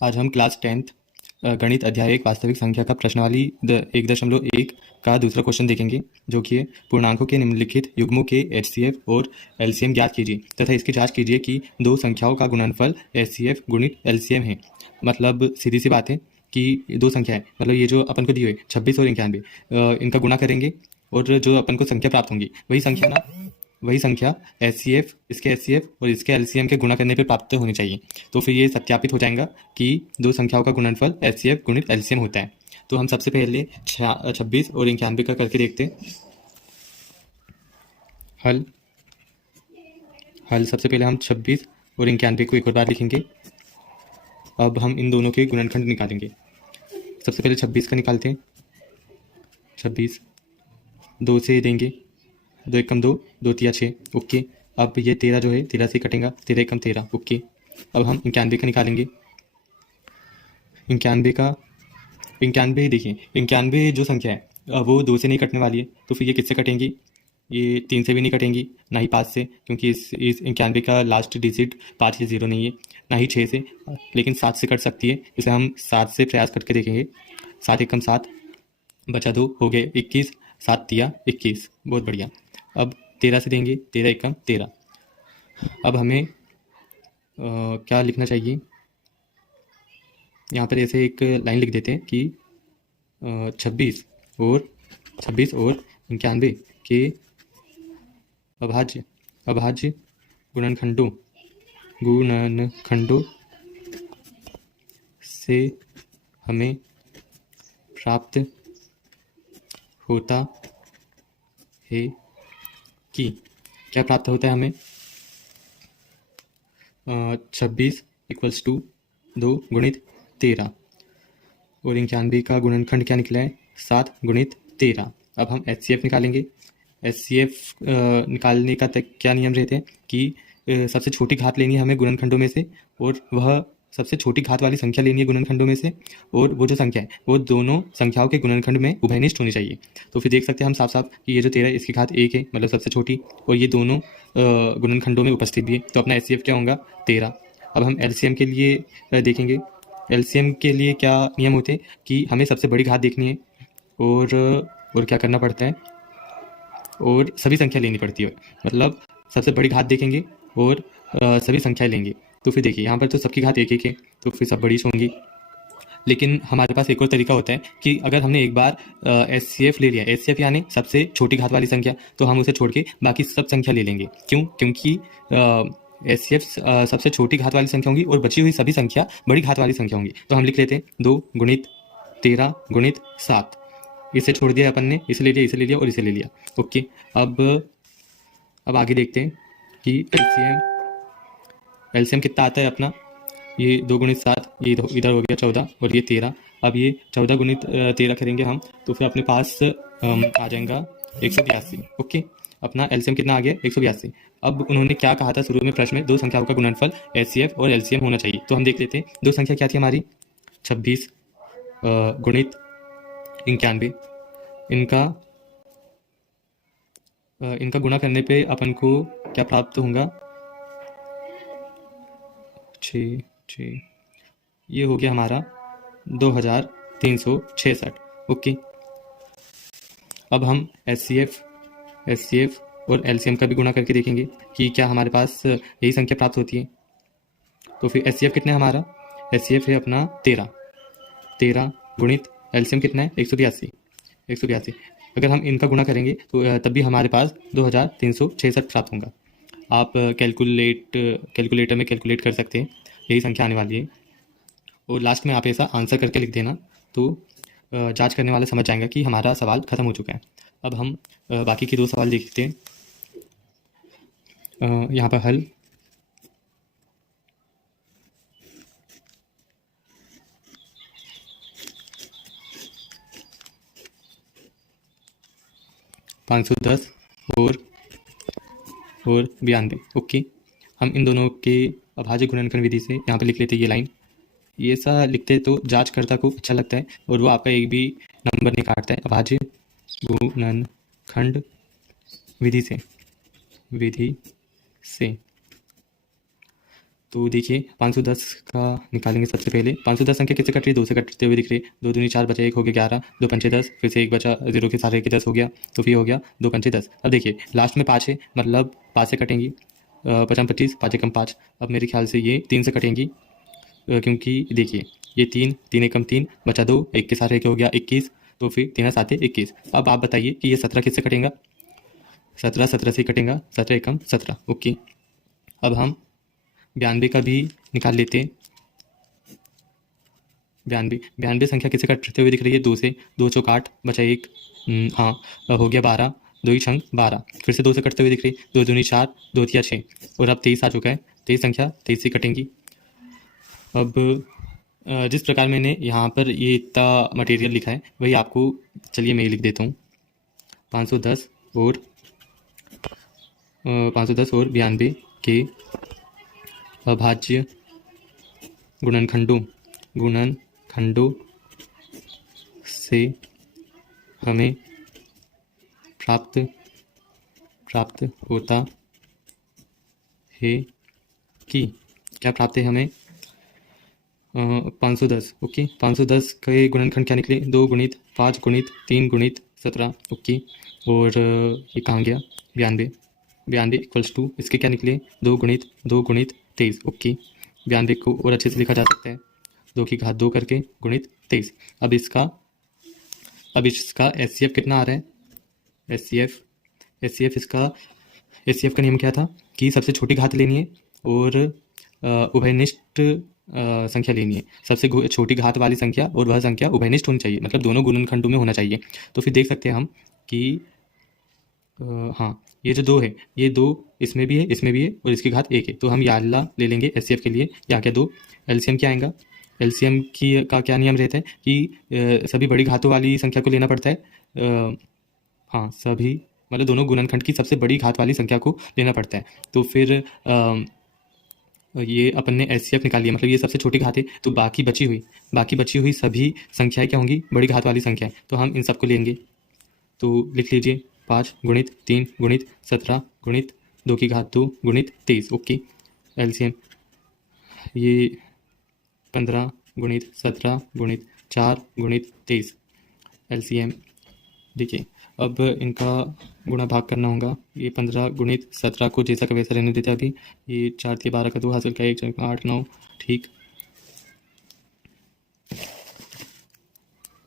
आज हम class 10th गणित अध्याय एक वास्तविक संख्या का प्रश्नावली 1.1 का दूसरा क्वेश्चन देखेंगे, जो कि है पूर्णांकों के निम्नलिखित युग्मों के एचसीएफ और एलसीएम ज्ञात कीजिए तथा इसकी जांच कीजिए कि दो संख्याओं का गुणनफल एचसीएफ गुणित एलसीएम है। मतलब सीधी सी बात है कि दो संख्या है, मतलब ये जो अपन को दी हुई 26 और 91, इनका गुणा करेंगे और जो अपन को संख्या प्राप्त होंगी वही संख्या एचसीएफ, इसके एचसीएफ और इसके एलसीएम के गुणा करने पर प्राप्त होनी चाहिए। तो फिर ये सत्यापित हो जाएगा कि दो संख्याओं का गुणनफल एचसीएफ गुणित एलसीएम होता है। तो हम सबसे पहले 26 और 91 का करके देखते हैं। हल सबसे पहले हम 26 और 91 को एक और बार लिखेंगे। अब हम इन दोनों के गुणनखंड निकालेंगे। सबसे पहले 26 का निकालते हैं। 26 2 से देंगे, 2 एकम 2, 2 तिया 6, ओके। अब ये 13 जो है 13 से कटेगा, 13 एकम 13, ओके। अब हम 91 का निकालेंगे। 91 देखिए, 91 जो संख्या है वो 2 से नहीं कटने वाली है, तो फिर ये किससे कटेंगी? ये 3 से भी नहीं कटेंगी, ना ही 5 से, क्योंकि इस 91 का लास्ट डिजिट 5 या 0 नहीं है, ना ही 6 से, लेकिन 7 से कट सकती है। इसे हम 7 से प्रयास करके देखेंगे। 7 एकम 7, बचा 2, हो गए 21, 7 तिया 21, बहुत बढ़िया। अब 13 से देंगे, 13 एकम 13। अब हमें क्या लिखना चाहिए? यहाँ पर ऐसे एक लाइन लिख देते हैं कि 26 और 91 के अभाज्य गुणनखंडों से हमें प्राप्त होता है कि क्या प्राप्त होता है हमें? 26 इक्वल्स टू 2 गुणित 13 और 91 का गुणनखंड क्या निकला है? 7 गुणित 13। अब हम एचसीएफ निकालेंगे। एचसीएफ निकालने का क्या नियम रहते हैं कि सबसे छोटी घात लेनी है हमें गुणनखंडों में से, और वह सबसे छोटी घात वाली संख्या लेनी है गुणनखंडों में से, और वो जो संख्या है वो दोनों संख्याओं के गुणनखंड में उभयनिष्ठ होनी चाहिए। तो फिर देख सकते हैं हम साफ साफ कि ये जो 13 इसकी घात 1 है, मतलब सबसे छोटी, और ये दोनों गुणनखंडों में उपस्थित भी है, तो अपना एचसीएफ क्या होगा? 13। अब हम एलसीएम के लिए देखेंगे। एलसीएम के लिए क्या नियम होते हैं कि हमें सबसे बड़ी घात देखनी है और क्या करना पड़ता है, और सभी संख्या लेनी पड़ती है। मतलब सबसे बड़ी घात देखेंगे और सभी संख्याएं लेंगे। तो फिर देखिए यहाँ पर तो सबकी घात 1 है, तो फिर सब बड़ी होंगी। लेकिन हमारे पास एक और तरीका होता है कि अगर हमने एक बार एचसीएफ ले लिया, एचसीएफ यानी सबसे छोटी घात वाली संख्या, तो हम उसे छोड़ के बाकी सब संख्या ले लेंगे। क्यों? क्योंकि एचसीएफ सबसे छोटी घात वाली संख्या होंगी और बची हुई सभी संख्या बड़ी घात वाली संख्या होंगी। तो हम लिख लेते हैं 2 गुणित 13 गुणित 7। इसे छोड़ दिया अपन ने, इसे ले लिया और इसे ले लिया, ओके। अब आगे देखते हैं कि एलसीएम कितना आता है अपना। ये 2 गुणित 7, ये इधर हो गया 14 और ये 13। अब ये 14 गुणित 13 करेंगे हम, तो फिर अपने पास आ जाएगा 182, ओके। अपना एलसीएम कितना आ गया? 182। अब उन्होंने क्या कहा था शुरू में प्रश्न में? दो संख्याओं का गुणनफल एचसीएफ और एलसीएम होना चाहिए। तो हम देख लेते हैं दो संख्या क्या थी हमारी? 26 गुणित 91। इनका गुणा करने पे अपन को क्या प्राप्त होगा? 6, ये हो गया हमारा 2366, ओके। अब हम एचसीएफ और एलसीएम का भी गुणा करके देखेंगे कि क्या हमारे पास यही संख्या प्राप्त होती है। तो फिर एचसीएफ कितना है हमारा? एचसीएफ है अपना 13 गुणित एलसीएम कितना है? 182। अगर हम इनका गुणा करेंगे तो तब भी हमारे पास 2366 प्राप्त होगा। आप कैलकुलेटर में कैलकुलेट कर सकते हैं, यही संख्या आने वाली है। और लास्ट में आप ऐसा आंसर करके लिख देना, तो जांच करने वाला समझ जाएगा कि हमारा सवाल खत्म हो चुका है। अब हम बाकी के 2 सवाल देखते हैं। यहाँ पर हल। $510 और 92, ओके। हम इन दोनों के अभाज्य गुणनखंड विधि से यहाँ पे लिख लेते हैं ये लाइन। ये ऐसा लिखते तो जांचकर्ता को अच्छा लगता है और वो आपका एक भी नंबर नहीं काटता है। अभाज्य गुणनखंड विधि से तो देखिए 510 का निकालेंगे सबसे पहले। 510 संख्या किससे कट रही है? 2 से कटते हुए दिख रही है। 2 दूनी 4 बचा 1 हो गया 11, 2 पंचे 10, फिर से 1 बचा 0 के सारे के 10 हो गया, तो फिर हो गया 2 पंचे 10। अब देखिए लास्ट में 5 है, मतलब 5 से कटेंगी, 5 25, 5 एकम 5। अब मेरे ख्याल से ये 3 से कटेंगी, क्योंकि देखिए ये 3, 3 एकम 3 बचा 2, 1 के सारे के हो गया 21, तो फिर 3 7 21। अब आप बताइए कि ये 17 किससे कटेगा? 17 17 से ही कटेगा, 17 एकम 17। ओके, अब हम 92 का भी निकाल लेते हैं। 92 संख्या किससे कटते हुए दिख रही है? 2 से। 2 चौक 8 बचा 1, हाँ हो गया 12, 2 ही छंग 12, फिर से 2 से कटते हुए दिख रही है। 2 दूनी 4, 2 तिया 6, और अब 23 आ चुका है। 23 संख्या 23 से कटेंगी। अब जिस प्रकार मैंने यहाँ पर ये इतना मटेरियल लिखा है वही आपको, चलिए मैं लिख देता हूँ। 510 और 92 के अभाज्य गुणनखंडों से हमें प्राप्त होता है कि क्या प्राप्त है हमें? 510। ओके, 510 के गुणनखंड क्या निकले? 2 गुणित 5 गुणित 3 गुणित 17। ओके, और ये कहाँ गया? 92 इक्वल्स टू इसके क्या निकले? 2 गुणित 23। ओके, 92 को और अच्छे से लिखा जा सकता है, 2 की घात 2 करके गुणित 23। अब इसका एचसीएफ कितना आ रहा है? एचसीएफ का नियम क्या था कि सबसे छोटी घात लेनी है और उभयनिष्ठ संख्या लेनी है। सबसे छोटी घात वाली संख्या और वह संख्या उभयनिष्ठ होनी चाहिए, मतलब दोनों गुणनखंडों में होना चाहिए। तो फिर देख सकते हैं हम कि हाँ, ये जो 2 है, ये 2 इसमें भी है, इसमें भी है, और इसकी घात 1 है। तो हम याल्ला ले लेंगे एचसीएफ के लिए। या क्या 2 एलसीएम क्या आएगा? एलसीएम का क्या नियम रहता है कि सभी बड़ी घातों वाली संख्या को लेना पड़ता है। हाँ, सभी मतलब दोनों गुणनखंड की सबसे बड़ी घात वाली संख्या को लेना पड़ता है। तो फिर ये अपन ने एचसीएफ निकाल लिया, मतलब ये सबसे छोटी घात है, तो बाकी बची हुई सभी संख्याएं क्या होंगी? बड़ी घात वाली संख्याएं। तो हम इन सबको लेंगे, तो लिख लीजिए 5 गुणित 3 गुणित 17 गुणित 2 की घात 2 गुणित 23। ओके, एलसीएम ये 15 गुणित 17 गुणित 4 गुणित 23 एलसीएम। देखिए अब इनका गुणा भाग करना होगा। ये 15 गुणित 17 को जैसा का वैसा रहने देते हैं। अभी ये 4 के 12 का 2 हासिल का 1 8 9, ठीक।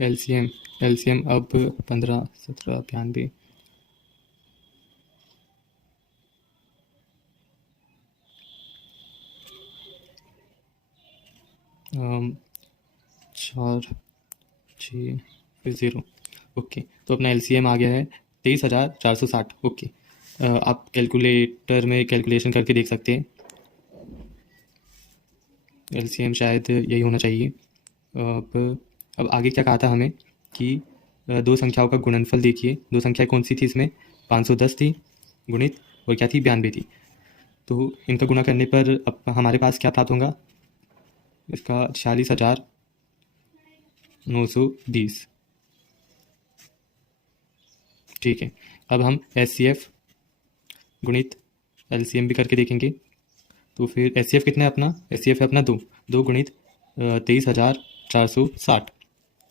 एलसीएम अब 15 17 92, चार 6 फिर 0। ओके, तो अपना एलसीएम आ गया है 23,460। ओके, आप कैलकुलेटर में कैलकुलेशन करके देख सकते हैं। एलसीएम शायद यही होना चाहिए। अब आगे क्या कहा था हमें कि 2 संख्याओं का गुणनफल देखिए। 2 संख्या कौन सी थी इसमें? 510 थी गुणित, और क्या थी? 92 थी। तो इनका गुणा करने पर अब हमारे पास क्या प्राप्त होगा? इसका 46,920। ठीक है, अब हम एचसीएफ गुणित एलसीएम भी करके देखेंगे। तो फिर एचसीएफ कितना है अपना? एचसीएफ है अपना 2 गुणित 23,460।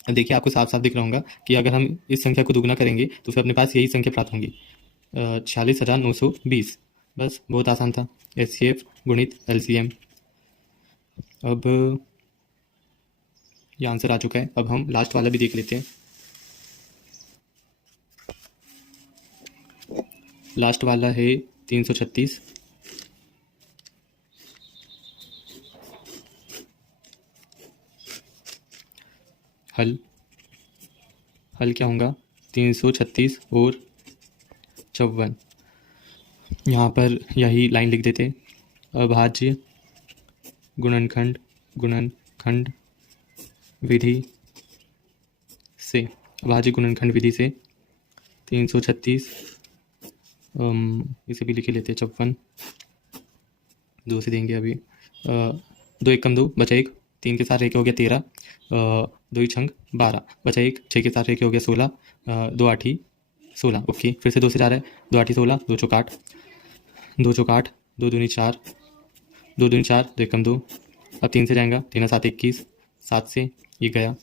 देखिए आपको साफ साफ दिख रहा होगा कि अगर हम इस संख्या को दुगना करेंगे तो फिर अपने पास यही संख्या प्राप्त होंगी, 46,920। बस, बहुत आसान था। एचसीएफ गुणित एलसीएम। अब ये आंसर आ चुका है। अब हम लास्ट वाला भी देख लेते हैं। लास्ट वाला है 336। हल क्या होगा? 336 और 54। यहाँ पर यही लाइन लिख देते। अभाज्य गुणनखंड विधि से, अभाज्य गुणनखंड विधि से 336, इसे भी लिख लेते हैं 54। 2 से देंगे अभी, 2 एकम 2 बचा 1, 3 के साथ रह के हो गया 13, 2 ही छंग 12 बचा 1, 6 के साथ रह के हो गया 16, 2 8 ही 16। ओके, फिर से 2 से जा रहा है, 2 8 ही 16, 2 चौक 8, 2 चौक 8, 2 दूनी 4, 2 दूनी 4, 2 एकम 2। अब 3 से जाएगा, 3 और 7 21, 7 से ये गया।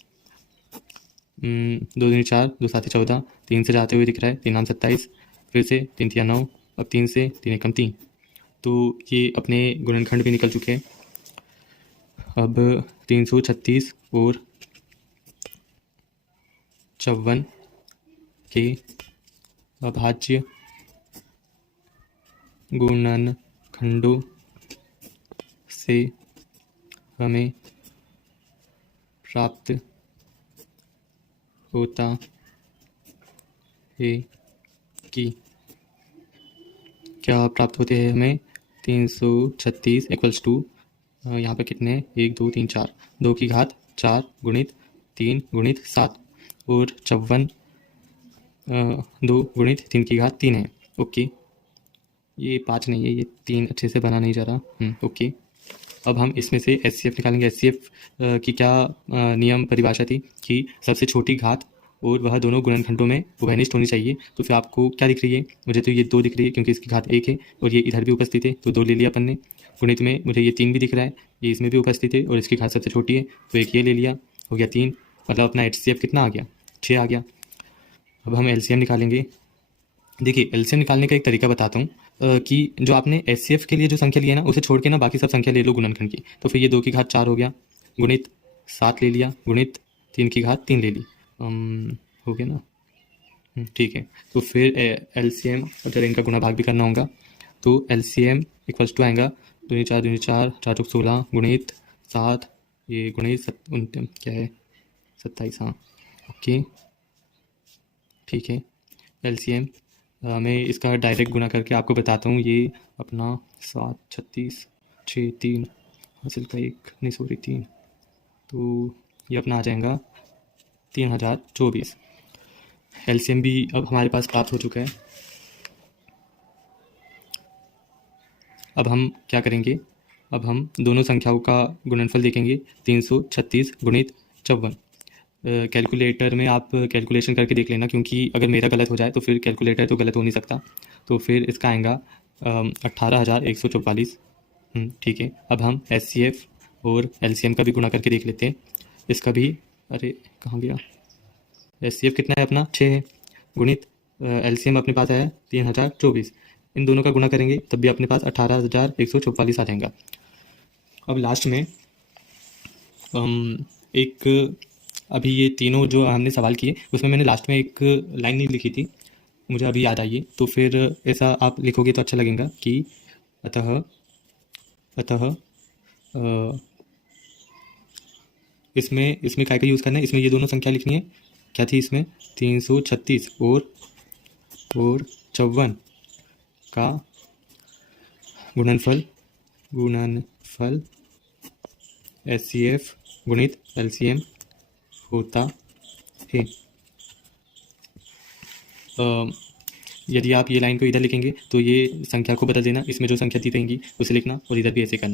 2 दूनी 4, 2 7 14, 3 से जाते हुए दिख रहा है, 3 आम 27, फिर से 3 3 9, अब 3 से 3 एकम 3। तो ये अपने गुणनखंड भी निकल चुके हैं। अब 336 और 54 के अभाज्य गुणनखंडों से हमें प्राप्त होता है कि क्या प्राप्त होते हैं हमें 336 इक्वल्स टू यहाँ पे कितने 1 2 3 4, 2 की घात 4 गुणित 3 गुणित 7 और 54 2 गुणित 3 की घात 3 है। ओके, ये 5 नहीं है, ये 3 अच्छे से बना नहीं जा रहा। ओके, अब हम इसमें से HCF निकालेंगे। HCF की क्या नियम परिभाषा थी कि सबसे छोटी घात और वह दोनों गुणनखंडों में उभयनिष्ठ होनी चाहिए। तो फिर आपको क्या दिख रही है? मुझे तो ये 2 दिख रही है क्योंकि इसकी घात 1 है और ये इधर भी उपस्थित है, तो 2 ले लिया अपन ने। गुणित में मुझे ये 3 भी दिख रहा है, ये इसमें भी उपस्थित है और इसकी घात सबसे छोटी है, तो 1 ये ले लिया, हो गया 3। मतलब अपना HCF कितना आ गया? 6 आ गया। अब हम LCM निकालेंगे। देखिए, LCM निकालने का एक तरीका बताता हूँ कि जो आपने HCF के लिए जो संख्या लिया ना, उसे छोड़ के ना बाकी सब संख्या ले लो गुणनखंड की। तो फिर ये 2 की घात 4 हो गया, गुणित 7 ले लिया, गुणित 3 की घात 3 ले ली। हो गया ना? ठीक है। तो फिर LCM अगर इनका गुणा भाग भी करना होगा तो LCM इक्वल्स टू आएगा 2 4 2 4 4 चौक 16 गुणित 7, ये गुणित क्या है 27। हाँ, ओके, ठीक है। LCM मैं इसका डायरेक्ट गुना करके आपको बताता हूँ। ये अपना 7 36 6 3 हासिल का 1 नहीं सॉरी 3, तो ये अपना आ जाएगा 3024। LCM भी अब हमारे पास प्राप्त हो चुका है। अब हम क्या करेंगे? अब हम दोनों संख्याओं का गुणनफल देखेंगे। 336 गुणित 54। कैलकुलेटर में आप कैलकुलेशन करके देख लेना, क्योंकि अगर मेरा गलत हो जाए तो फिर कैलकुलेटर तो गलत हो नहीं सकता। तो फिर इसका आएगा 18,144। ठीक है। अब हम HCF और LCM का भी गुणा करके देख लेते हैं। इसका भी, अरे कहाँ गया? HCF कितना है अपना? 6 है, गुणित LCM अपने पास है 3024। इन दोनों का गुणा करेंगे तब भी अपने पास 18,144 आ जाएगा। अब लास्ट में एक, अभी ये तीनों जो हमने सवाल किए उसमें मैंने लास्ट में एक लाइन नहीं लिखी थी, मुझे अभी याद आई है। तो फिर ऐसा आप लिखोगे तो अच्छा लगेगा कि अतः इसमें काय का यूज़ करना है। इसमें ये दोनों संख्या लिखनी है। क्या थी इसमें? 336 और 54 का गुणनफल HCF गुणित LCM होता है। यदि आप ये लाइन को इधर लिखेंगे तो ये संख्या को बदल देना, इसमें जो संख्या दी रहेंगी उसे लिखना और इधर भी ऐसे करना।